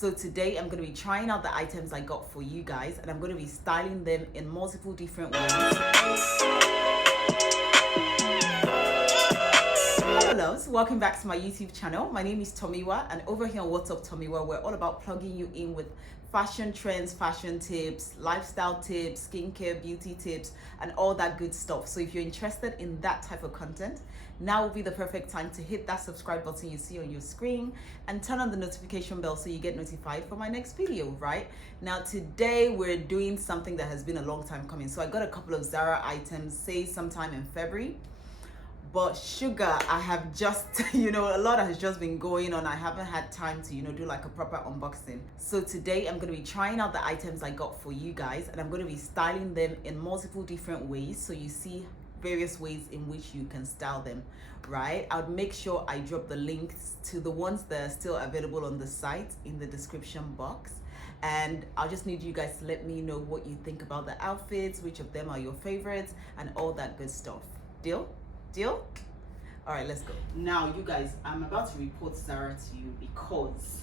So today I'm going to be trying out the items I got for you guys, and I'm going to be styling them in multiple different ways. Hello loves, welcome back to my YouTube channel. My name is Tomiwa, and over here on WhatsUpTomiwa, we're all about plugging you in with fashion trends, fashion tips, lifestyle tips, skincare, beauty tips, and all that good stuff. So if you're interested in that type of content, now will be the perfect time to hit that subscribe button you see on your screen and turn on the notification bell so you get notified for my next video, right? Now today we're doing something that has been a long time coming. So I got a couple of Zara items, say sometime in February. But sugar, I have just, a lot has just been going on. I haven't had time to, do like a proper unboxing. So today I'm going to be trying out the items I got for you guys, and I'm going to be styling them in multiple different ways. So you see various ways in which you can style them, right? I'll make sure I drop the links to the ones that are still available on the site in the description box. And I'll just need you guys to let me know what you think about the outfits, which of them are your favorites, and all that good stuff. Deal? Deal? All right, let's go. Now, you guys, I'm about to report Zara to you because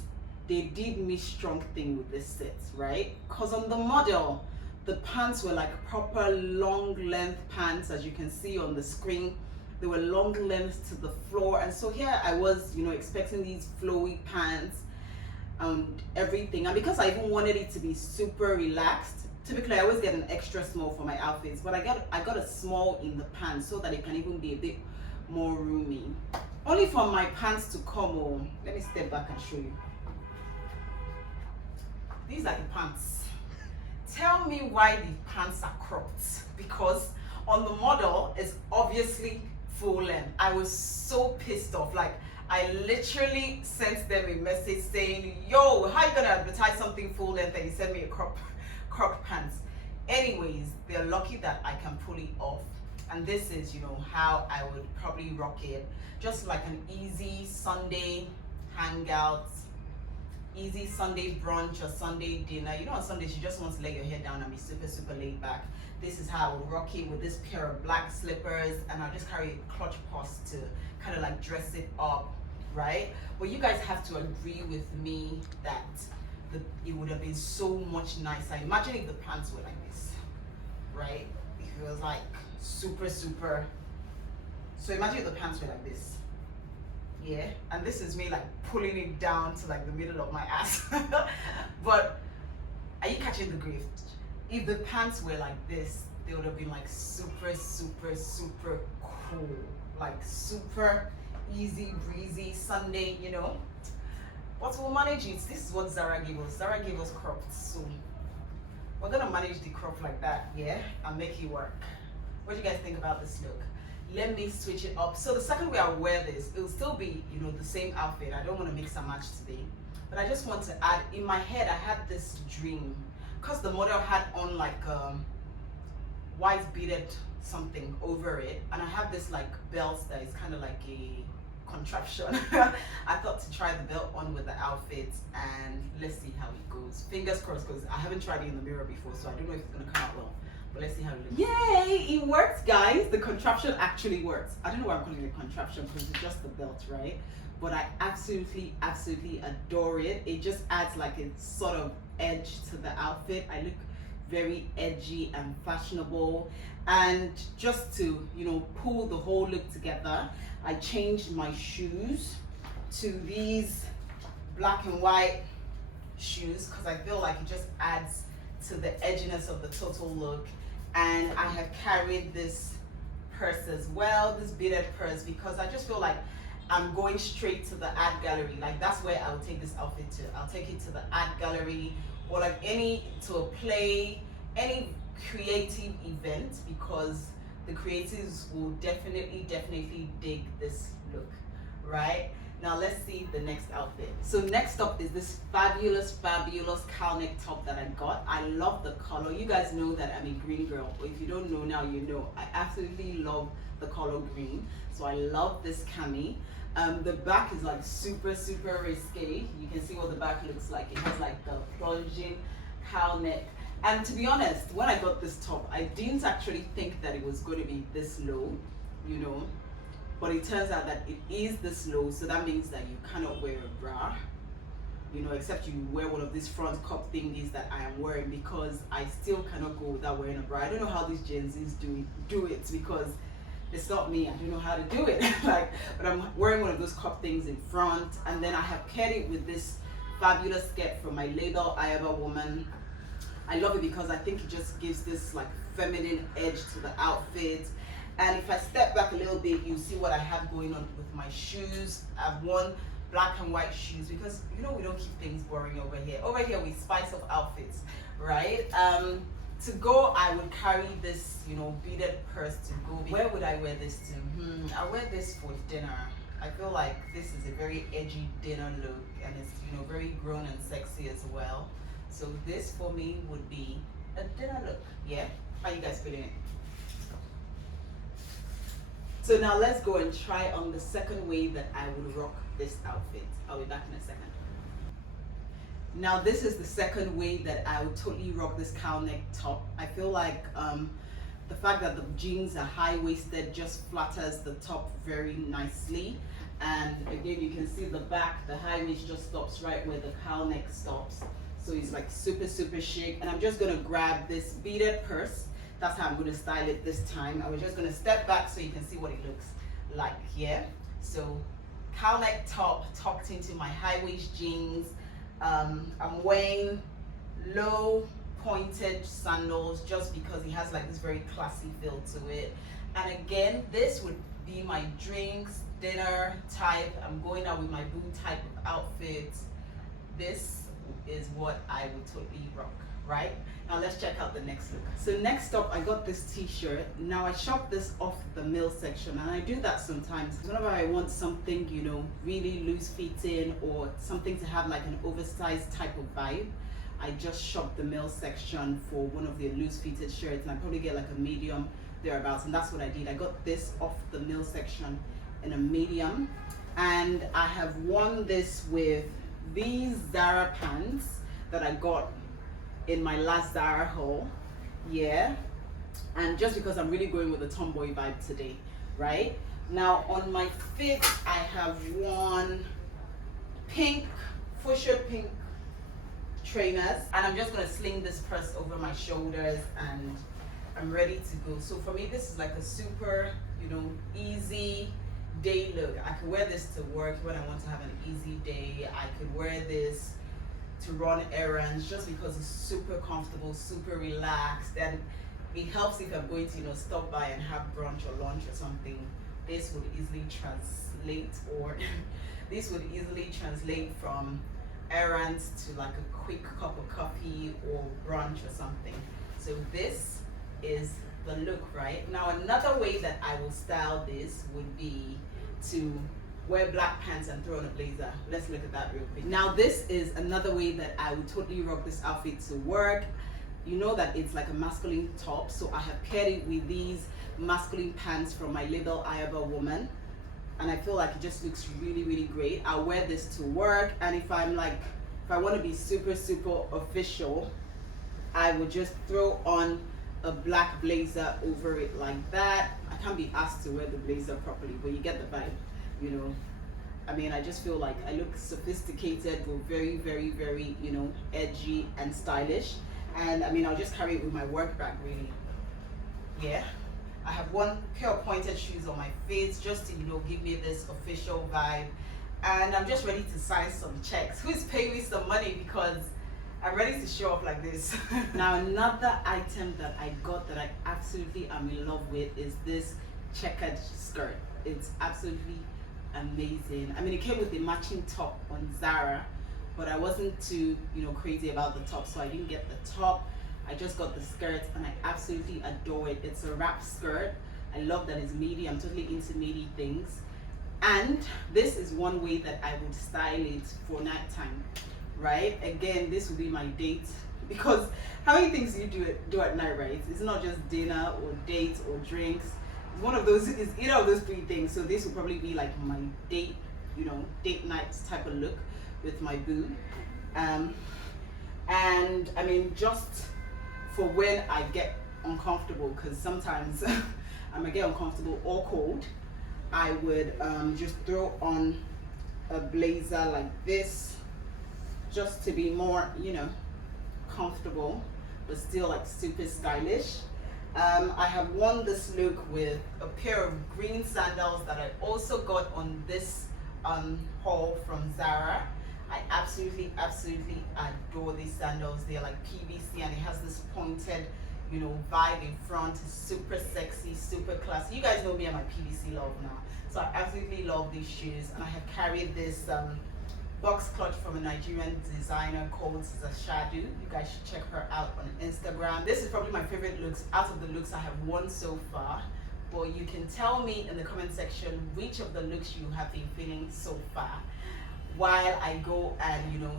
they did me strong thing with this set, right? Because on the model, the pants were like proper long length pants, as you can see on the screen. They were long length to the floor. And so here I was, expecting these flowy pants and everything. And because I even wanted it to be super relaxed, typically I always get an extra small for my outfits, but I got a small in the pants so that it can even be a bit more roomy. Only for my pants to come on. Let me step back and show you. These are the pants. Tell me why the pants are cropped, because on the model it's obviously full length. I was so pissed off. Like, I literally sent them a message saying, yo, how are you gonna advertise something full length and you send me a cropped pants? Anyways, they're lucky that I can pull it off, and this is how I would probably rock it. Just like an easy Sunday hangout, easy Sunday brunch or Sunday dinner. On Sundays you just want to lay your head down and be super laid back. This is how I would rock it, with this pair of black slippers, and I'll just carry a clutch purse to kind of like dress it up, right? But you guys have to agree with me that it would have been so much nicer. Imagine if the pants were like this, right? If it was like super. So imagine if the pants were like this. Yeah, and this is me like pulling it down to like the middle of my ass. But are you catching the drift? If the pants were like this, they would have been like super cool, like super easy breezy Sunday, But we'll manage it. This is what Zara gave us. Zara gave us cropped, so we're gonna manage the crop like that, yeah, and make it work. What do you guys think about this look? Let me switch it up. So the second way I wear this, it'll still be, the same outfit. I don't want to mix and match today, but I just want to add, in my head, I had this dream, because the model had on like white beaded something over it, and I have this like belt that is kind of like a contraption. I thought to try the belt on with the outfit, and let's see how it goes. Fingers crossed, because I haven't tried it in the mirror before, so I don't know if it's going to come out well. But let's see how it looks. Yay! It works, guys. The contraption actually works. I don't know why I'm calling it a contraption, because it's just the belt, right? But I absolutely adore it. It just adds like a sort of edge to the outfit. I look very edgy and fashionable. And just to, pull the whole look together, I changed my shoes to these black and white shoes, because I feel like it just adds to the edginess of the total look. And I have carried this purse as well, this beaded purse, because I just feel like I'm going straight to the art gallery. Like, that's where I'll take this outfit to. I'll take it to the art gallery, or like to a play, any creative event, because the creatives will definitely dig this look, right? Now let's see the next outfit. So next up is this fabulous cowl neck top that I got. I love the color. You guys know that I'm a green girl, or if you don't know now, you know. I absolutely love the color green, so I love this cami. The back is like super risque. You can see what the back looks like. It has like the plunging cowl neck. And to be honest, when I got this top, I didn't actually think that it was going to be this low, but it turns out that it is this low, so that means that you cannot wear a bra, you know, except you wear one of these front cup thingies that I am wearing, because I still cannot go without wearing a bra. I don't know how these Gen Zs do it because it's not me. I don't know how to do it. Like, but I'm wearing one of those cup things in front, and then I have paired it with this fabulous skirt from my label Ayaba Woman. I love it because I think it just gives this like feminine edge to the outfit. And if I step back a little bit, you see what I have going on with my shoes. I've worn black and white shoes because, you know, we don't keep things boring over here. Over here we spice up outfits, right? To go, I would carry this, you know, beaded purse to go. Where would I wear this to? I wear this for dinner. I feel like this is a very edgy dinner look, and it's, you know, very grown and sexy as well. So this for me would be a dinner look. Yeah, how you guys feeling it? So now let's go and try on the second way that I would rock this outfit. I'll be back in a second. Now this is the second way that I would totally rock this cowl neck top. I feel like the fact that the jeans are high-waisted just flatters the top very nicely. And again, you can see the back, the high waist just stops right where the cowl neck stops. So it's like super, super chic. And I'm just gonna grab this beaded purse. That's how I'm gonna style it this time. I was just gonna step back so you can see what it looks like here. So cowl neck top tucked into my high waist jeans. I'm wearing low pointed sandals just because it has like this very classy feel to it. And again, this would be my drinks, dinner type. I'm going out with my boo type of outfits. This is what I would totally rock, right? Now let's check out the next look. So next up, I got this t-shirt. Now I shopped this off the male section, and I do that sometimes. Whenever I want something, you know, really loose fitting or something to have like an oversized type of vibe, I just shop the male section for one of the loose fitted shirts, and I probably get like a medium thereabouts, and that's what I did. I got this off the male section in a medium, and I have worn this with these Zara pants that I got in my last Zara haul, yeah. And just because I'm really going with the tomboy vibe today, right? Now on my fit, I have worn pink, fuchsia pink trainers, and I'm just gonna sling this purse over my shoulders, and I'm ready to go. So for me, this is like a super, you know, easy day look. I could wear this to work when I want to have an easy day. I could wear this to run errands just because it's super comfortable, super relaxed, and it helps if I'm going to, you know, stop by and have brunch or lunch or something. This would easily translate, or this would easily translate from errands to like a quick cup of coffee or brunch or something. So this is the look, right? Now another way that I will style this would be to wear black pants and throw on a blazer. Let's look at that real quick. Now this is another way that I would totally rock this outfit to work. You know that it's like a masculine top, so I have paired it with these masculine pants from my label Ayaba Woman, and I feel like it just looks really, really great. I'll wear this to work, and if I want to be super, super official, I would just throw on a black blazer over it like that. I can't be asked to wear the blazer properly, but you get the vibe, you know. I mean, I just feel like I look sophisticated, but very, very, very, you know, edgy and stylish. And I mean, I'll just carry it with my work bag, really. Yeah. I have one pair of pointed shoes on my feet just to, you know, give me this official vibe. And I'm just ready to sign some checks. Who's paying me some money, because I'm ready to show up like this. Now another item that I got that I absolutely am in love with is this checkered skirt. It's absolutely amazing. I mean, it came with a matching top on Zara, but I wasn't too, you know, crazy about the top, so I didn't get the top. I just got the skirt, and I absolutely adore it. It's a wrap skirt. I love that it's midi. I'm totally into midi things. And this is one way that I would style it for nighttime, right? Again, this will be my date, because how many things do you do at night, right? It's not just dinner or dates or drinks. It's one of those, it's either of those three things. So this will probably be like my date, you know, date night type of look with my boo. And I mean, just for when I get uncomfortable, because sometimes I might get uncomfortable or cold, I would just throw on a blazer like this, just to be more, you know, comfortable, but still like super stylish. I have worn this look with a pair of green sandals that I also got on this haul from Zara. I absolutely adore these sandals. They're like PVC and it has this pointed, you know, vibe in front. It's super sexy, super classy. You guys know me and my PVC love now, so I absolutely love these shoes. And I have carried this box clutch from a Nigerian designer called Zara. You guys should check her out on Instagram. This is probably my favorite looks out of the looks I have worn so far. But you can tell me in the comment section which of the looks you have been feeling so far, while I go and, you know,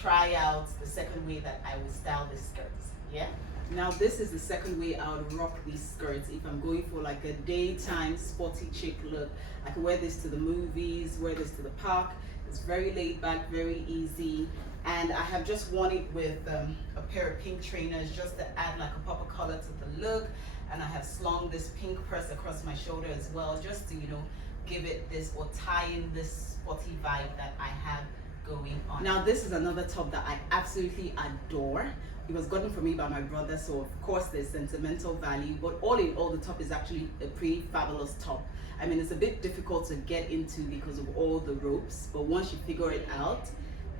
try out the second way that I will style the skirts. Yeah. Now this is the second way I would rock these skirts if I'm going for like a daytime sporty chic look. I can wear this to the movies, wear this to the park. It's very laid back, very easy, and I have just worn it with a pair of pink trainers just to add like a pop of color to the look. And I have slung this pink purse across my shoulder as well, just to, you know, give it this, or tie in this sporty vibe that I have going on. Now this is another top that I absolutely adore. It was gotten for me by my brother, so of course there's sentimental value, but all in all the top is actually a pretty fabulous top. I mean, it's a bit difficult to get into because of all the ropes, but once you figure it out,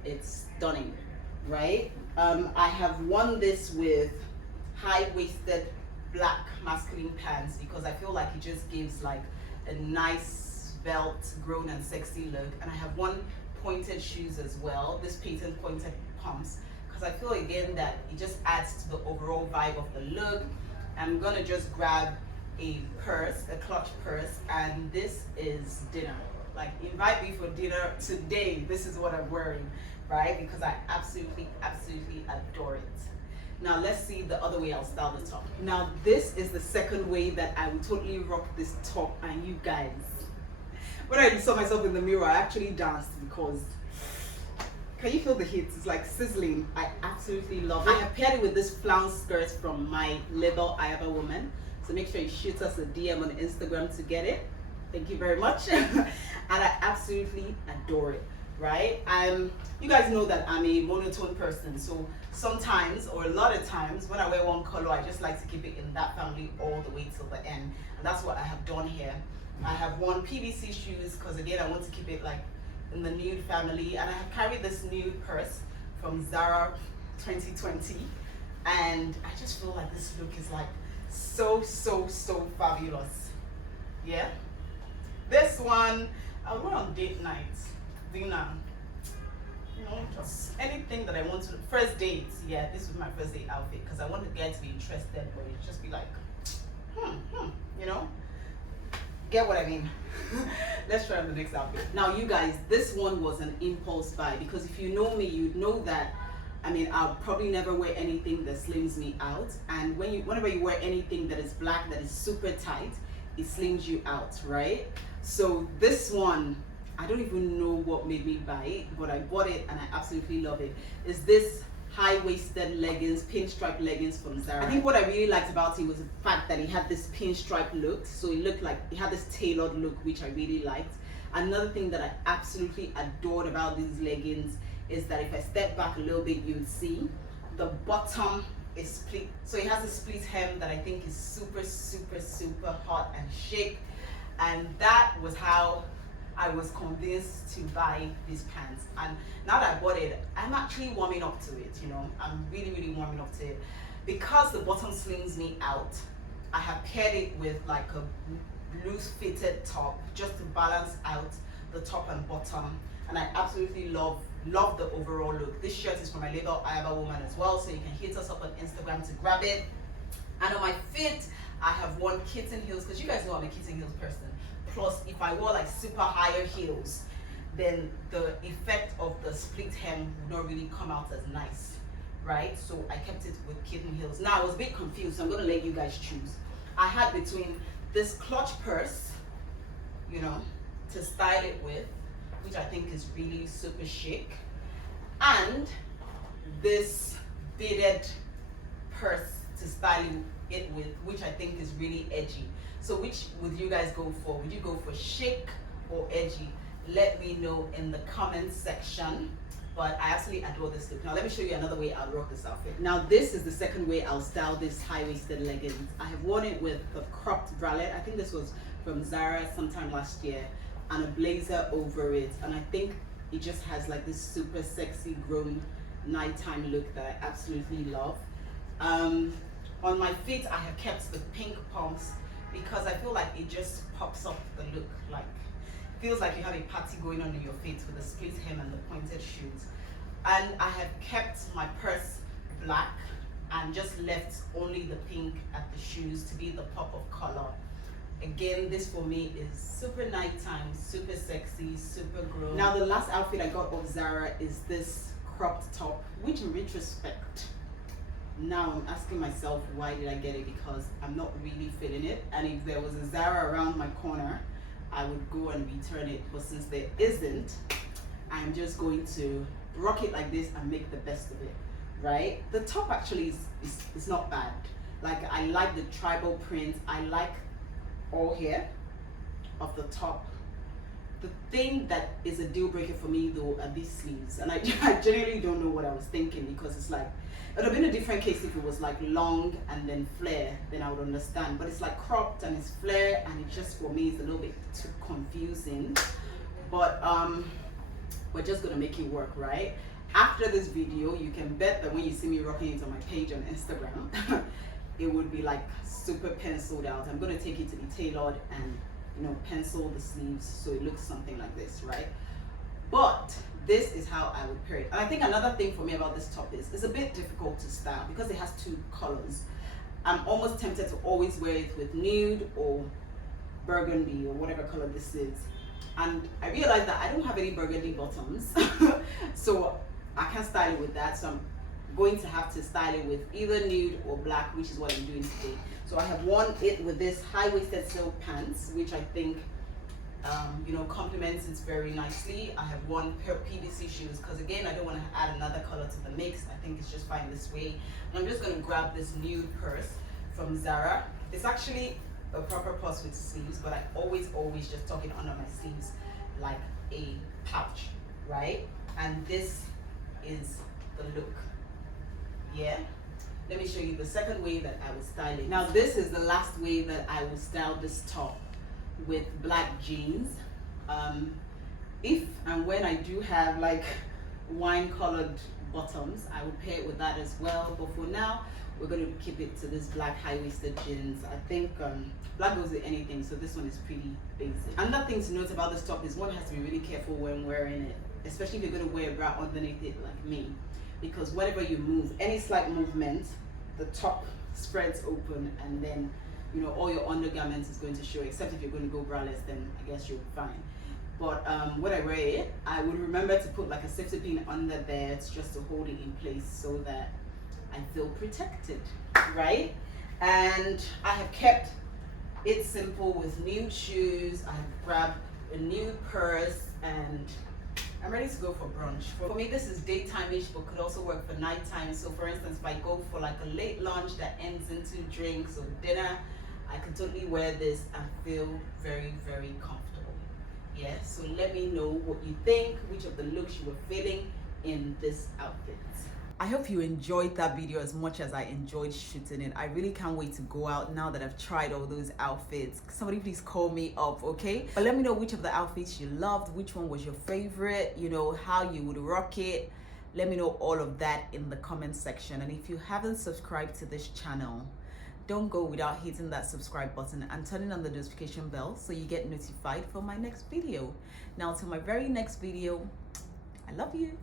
it's stunning, right? I have worn this with high-waisted black masculine pants because I feel like it just gives like a nice belt, grown and sexy look. And I have worn pointed shoes as well, this patent pointed pumps, because I feel again that it just adds to the overall vibe of the look. I'm gonna just grab a purse, a clutch purse, and this is dinner. Like, invite me for dinner today. This is what I'm wearing, right? Because I absolutely adore it. Now let's see the other way I'll style the top. Now this is the second way that I would totally rock this top, and you guys, when I saw myself in the mirror, I actually danced because, can you feel the heat? It's like sizzling. I absolutely love it. I have paired it with this flounce skirt from my label Ayaba Woman. So make sure you shoot us a DM on Instagram to get it. Thank you very much. And I absolutely adore it, right? You guys know that I'm a monotone person. So sometimes, or a lot of times, when I wear one color, I just like to keep it in that family all the way till the end. And that's what I have done here. I have worn PVC shoes because again, I want to keep it like in the nude family. And I have carried this nude purse from Zara 2020. And I just feel like this look is like so fabulous. Yeah. This one, I'll wear on date night, dinner, you know, just anything that I want to. First date, yeah, this was my first date outfit because I want the guy to be interested, but it just be like, you know, get what I mean. Let's try on the next outfit. Now, you guys, this one was an impulse buy because if you know me, you know that. I mean, I'll probably never wear anything that slims me out, and whenever you wear anything that is black that is super tight, it slims you out, right? So this one, I don't even know what made me buy it, but I bought it and I absolutely love it. It's this high-waisted leggings, pinstripe leggings from Zara. I think what I really liked about it was the fact that it had this pinstripe look, so it looked like it had this tailored look, which I really liked. Another thing that I absolutely adored about these leggings is that if I step back a little bit, you would see the bottom is split. So it has a split hem that I think is super hot and chic. And that was how I was convinced to buy these pants. And now that I bought it, I'm actually warming up to it, you know. I'm really warming up to it. Because the bottom slings me out, I have paired it with like a loose fitted top just to balance out the top and bottom. And I absolutely love the overall look. This shirt is from my label Ayaba Woman as well, so you can hit us up on Instagram to grab it. And on my feet, I have worn kitten heels because you guys know I'm a kitten heels person. Plus, if I wore like super higher heels, then the effect of the split hem would not really come out as nice, right? So I kept it with kitten heels. Now I was a bit confused, so I'm gonna let you guys choose. I had between this clutch purse, you know, to style it with, which I think is really super chic, and this beaded purse to style it with, which I think is really edgy. So which would you guys go for? Would you go for chic or edgy? Let me know in the comment section. but I absolutely adore this look. Now let me show you another way I'll rock this outfit. Now this is the second way I'll style this high-waisted leggings. I have worn it with the cropped bralette. I think this was from Zara sometime last year, and a blazer over it, and I think it just has like this super sexy grown nighttime look that I absolutely love. On my feet I have kept the pink pumps because I feel like it just pops up the look, like feels like you have a party going on in your feet with the split hem and the pointed shoes. And I have kept my purse black and just left only the pink at the shoes to be the pop of color. Again, this for me is super nighttime, super sexy, super grown. Now the last outfit I got of Zara is this cropped top, which in retrospect, now I'm asking myself why did I get it, because I'm not really feeling it, and if there was a Zara around my corner I would go and return it, but since there isn't, I'm just going to rock it like this and make the best of it, right? The top actually is not bad. Like, I like the tribal print, I like all here of the top. The thing that is a deal breaker for me though are these sleeves, and I genuinely don't know what I was thinking, because it's like, it would have been a different case if it was like long and then flare, then I would understand, but it's like cropped and it's flare, and it just for me is a little bit too confusing. But we're just gonna make it work, right? After this video, you can bet that when you see me rocking it on my page on Instagram, it would be like super penciled out. I'm gonna take it to be tailored and, you know, pencil the sleeves so it looks something like this, right? But this is how I would pair it. And I think another thing for me about this top is it's a bit difficult to style because it has two colors. I'm almost tempted to always wear it with nude or burgundy or whatever color this is. And I realized that I don't have any burgundy bottoms, so I can't style it with that. So I'm going to have to style it with either nude or black, which is what I'm doing today. So I have worn it with this high-waisted silk pants, which I think you know, complements it very nicely. I have worn PVC shoes because again, I don't want to add another color to the mix. I think it's just fine this way. And I'm just going to grab this nude purse from Zara. It's actually a proper purse with sleeves, but I always just tuck it under my sleeves like a pouch, right? And this is the look. Yeah, let me show you the second way that I would style it. Now this is the last way that I will style this top, with black jeans. If and when I do have like wine colored bottoms, I would pair it with that as well, but for now we're going to keep it to this black high-waisted jeans. I think black goes with anything, so this one is pretty basic. Another thing to note about this top is one has to be really careful when wearing it, especially if you're going to wear a bra underneath it like me, because whenever you move, any slight movement, the top spreads open, and then, you know, all your undergarments is going to show, except if you're going to go braless, then I guess you're fine. But when I wear it, I would remember to put like a safety pin under there just to hold it in place so that I feel protected, right? And I have kept it simple with nude shoes. I have grabbed a nude purse, and I'm ready to go for brunch. For me, this is daytime-ish, but could also work for nighttime. So for instance, if I go for like a late lunch that ends into drinks or dinner, I could totally wear this and feel very, very comfortable. Yeah, so let me know what you think, which of the looks you were feeling in this outfit. I hope you enjoyed that video as much as I enjoyed shooting it. I really can't wait to go out now that I've tried all those outfits. Somebody please call me up, okay? But let me know which of the outfits you loved, which one was your favorite, you know, how you would rock it. Let me know all of that in the comment section. And if you haven't subscribed to this channel, don't go without hitting that subscribe button and turning on the notification bell so you get notified for my next video. Now, till my very next video, I love you.